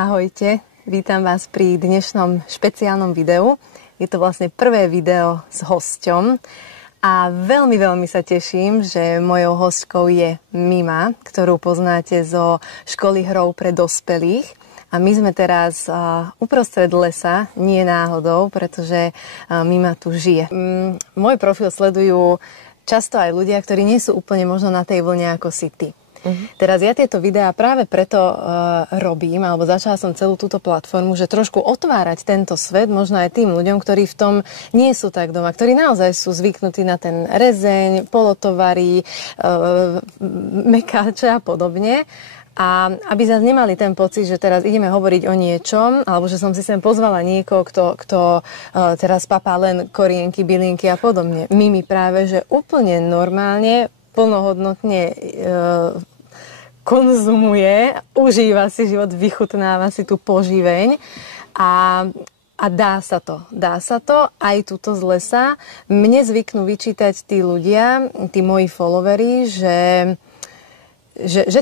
Ahojte, vítam vás pri dnešnom špeciálnom videu. Je to vlastne prvé video s hosťom a veľmi sa teším, že mojou hostkou je Mima, ktorú poznáte zo školy hrov pre dospelých. A my sme teraz uprostred lesa, nie náhodou, pretože Mima tu žije. Môj profil sledujú často aj ľudia, ktorí nie sú úplne možno na tej vlne ako si ty. Teraz ja tieto videá práve preto robím, alebo začala som celú túto platformu, že trošku otvárať tento svet možno aj tým ľuďom, ktorí v tom nie sú tak doma, ktorí naozaj sú zvyknutí na ten rezeň, polotovary, mekáče a podobne. A aby zase nemali ten pocit, že teraz ideme hovoriť o niečom, alebo že som si sem pozvala niekoho, kto teraz papá len korienky, bylinky a podobne. Mimi práve, že úplne normálne, plnohodnotne konzumuje, užíva si život, vychutnáva si tú poživeň a dá sa to. Dá sa to aj tuto z lesa. Mne zvyknú vyčítať tí ľudia, tí moji followery, že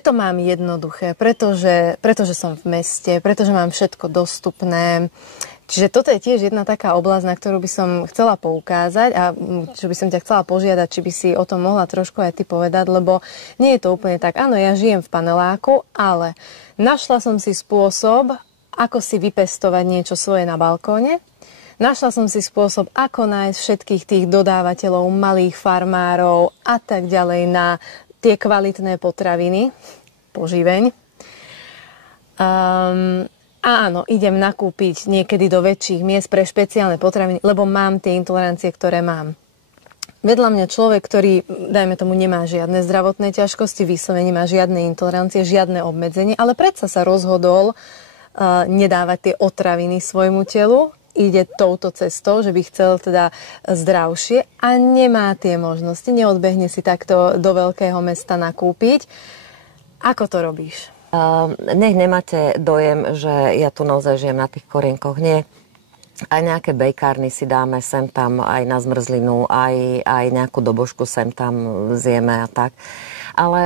to mám jednoduché, pretože som v meste, pretože mám všetko dostupné. Čiže toto je tiež jedna taká oblasť, na ktorú by som chcela poukázať a čo by som ťa chcela požiadať, či by si o tom mohla trošku aj ty povedať, lebo nie je to úplne tak. Áno, ja žijem v paneláku, ale našla som si spôsob, ako si vypestovať niečo svoje na balkóne. Našla som si spôsob, ako nájsť všetkých tých dodávateľov, malých farmárov a tak ďalej na tie kvalitné potraviny, poživeň. Áno, idem nakúpiť niekedy do väčších miest pre špeciálne potraviny, lebo mám tie intolerancie, ktoré mám. Vedľa mňa človek, ktorý, dajme tomu, nemá žiadne zdravotné ťažkosti, vyslovene nemá žiadne intolerancie, žiadne obmedzenie, ale predsa sa rozhodol nedávať tie otraviny svojmu telu, ide touto cestou, že by chcel teda zdravšie a nemá tie možnosti, neodbehne si takto do veľkého mesta nakúpiť. Ako to robíš? Nech nemáte dojem, že ja tu naozaj žijem na tých korienkoch. Nie. Aj nejaké bejkárny si dáme sem tam aj na zmrzlinu, aj nejakú dobožku sem tam zjeme a tak. Ale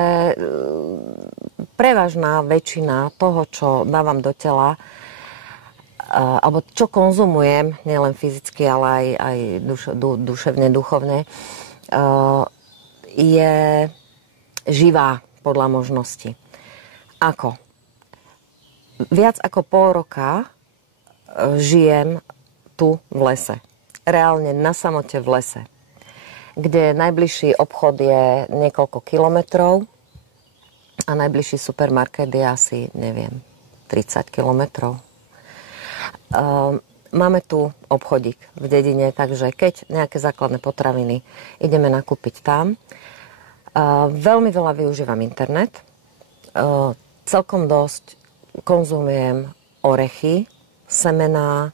prevažná väčšina toho, čo dávam do tela, alebo čo konzumujem, nielen fyzicky, ale aj duševne, duchovne, je živá podľa možnosti. Ako? Viac ako pol roka žijem tu v lese. Reálne na samote v lese. Kde najbližší obchod je niekoľko kilometrov a najbližší supermarket je asi, neviem, 30 kilometrov. Máme tu obchodík v dedine, takže keď nejaké základné potraviny ideme nakúpiť tam. Veľmi veľa využívam internet. Celkom dosť konzumujem orechy, semená,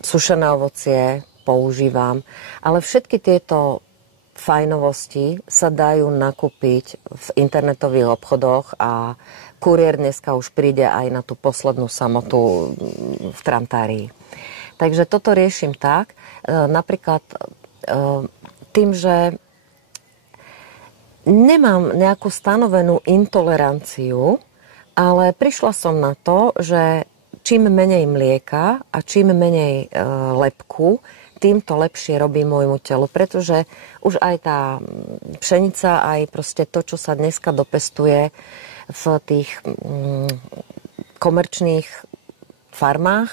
sušené ovocie používam, ale všetky tieto fajnovosti sa dajú nakúpiť v internetových obchodoch a kuriér dneska už príde aj na tú poslednú samotu v Trantárii. Takže toto riešim tak, napríklad tým, že nemám nejakú stanovenú intoleranciu, ale prišla som na to, že čím menej mlieka a čím menej lepku, tým to lepšie robí môjmu telu. Pretože už aj tá pšenica, aj proste to, čo sa dneska dopestuje v tých komerčných farmách,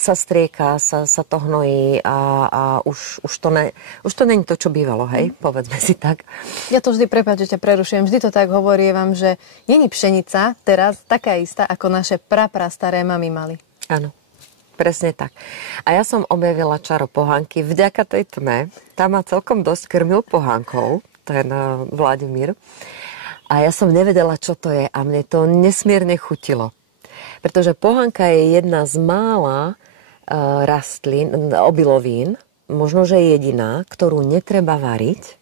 sa strieka, sa to hnojí a už to není to, čo bývalo, hej? Povedzme si tak. Ja to vždy, prepáč, že ťa prerušujem, vždy to tak hovorím, že není pšenica teraz taká istá, ako naše prastaré mamy mali. Áno, presne tak. A ja som objavila čaro pohánky vďaka tej tme. Tam ma celkom dosť krmil pohánkou, ten Vladimír. A ja som nevedela, čo to je a mne to nesmierne chutilo. Pretože pohánka je jedna z mála rastlín, obilovín, možno, že jediná, ktorú netreba variť.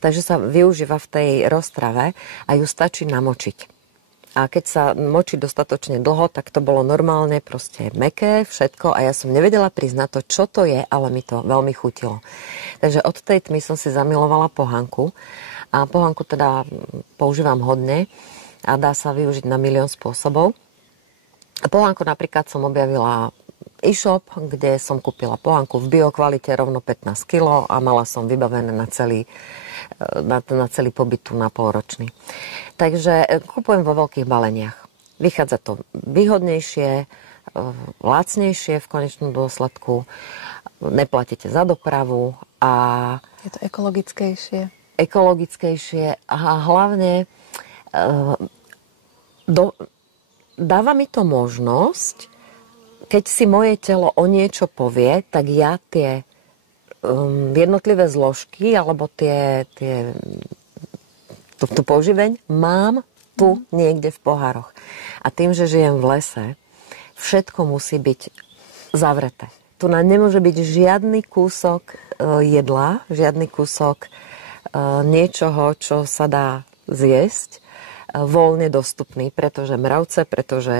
Takže sa využíva v tej roztrave a ju stačí namočiť. A keď sa močí dostatočne dlho, tak to bolo normálne, proste mäkké, všetko. A ja som nevedela priznať to, čo to je, ale mi to veľmi chutilo. Takže od tej tmy som si zamilovala pohánku. A pohánku teda používam hodne. a dá sa využiť na milión spôsobov. Pohánku napríklad som objavila e-shop, kde som kúpila pohánku v biokvalite rovno 15 kg a mala som vybavené na celý pobyt tu na polročný. Takže kúpujem vo veľkých baleniach. Vychádza to výhodnejšie, lacnejšie v konečnom dôsledku, neplatíte za dopravu a... Je to ekologickejšie. Ekologickejšie a hlavne dáva mi to možnosť, keď si moje telo o niečo povie, tak ja tie jednotlivé zložky alebo tú poživeň mám tu niekde v pohároch. A tým, že žijem v lese, všetko musí byť zavreté. Tu nemôže byť žiadny kúsok jedla, žiadny kúsok niečoho, čo sa dá zjesť, voľne dostupný, pretože mravce, pretože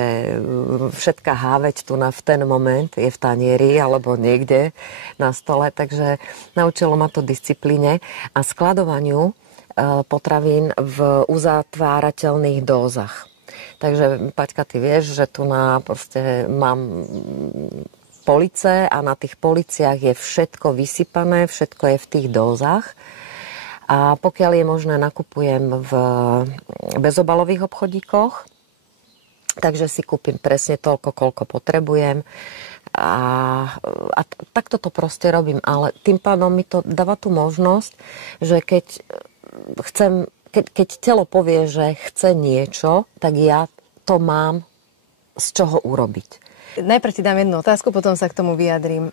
všetká háveť tu v ten moment je v tanieri alebo niekde na stole, takže naučilo ma to disciplíne a skladovaniu potravín v uzatvárateľných dózach. Takže, Paťka, ty vieš, že tu mám police a na tých policiach je všetko vysypané, všetko je v tých dózach. A pokiaľ je možné, nakupujem v bezobalových obchodíkoch, takže si kúpim presne toľko, koľko potrebujem. A takto to proste robím. Ale tým pádom mi to dáva tú možnosť, že keď telo povie, že chce niečo, tak ja to mám z čoho urobiť. Najprv ti dám jednu otázku, potom sa k tomu vyjadrím.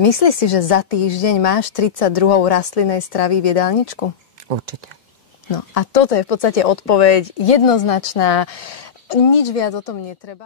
Myslíš si, že za týždeň máš 32 rastlinnej stravy v jedálničku? Určite. No a toto je v podstate odpoveď jednoznačná. Nič viac o tom netreba.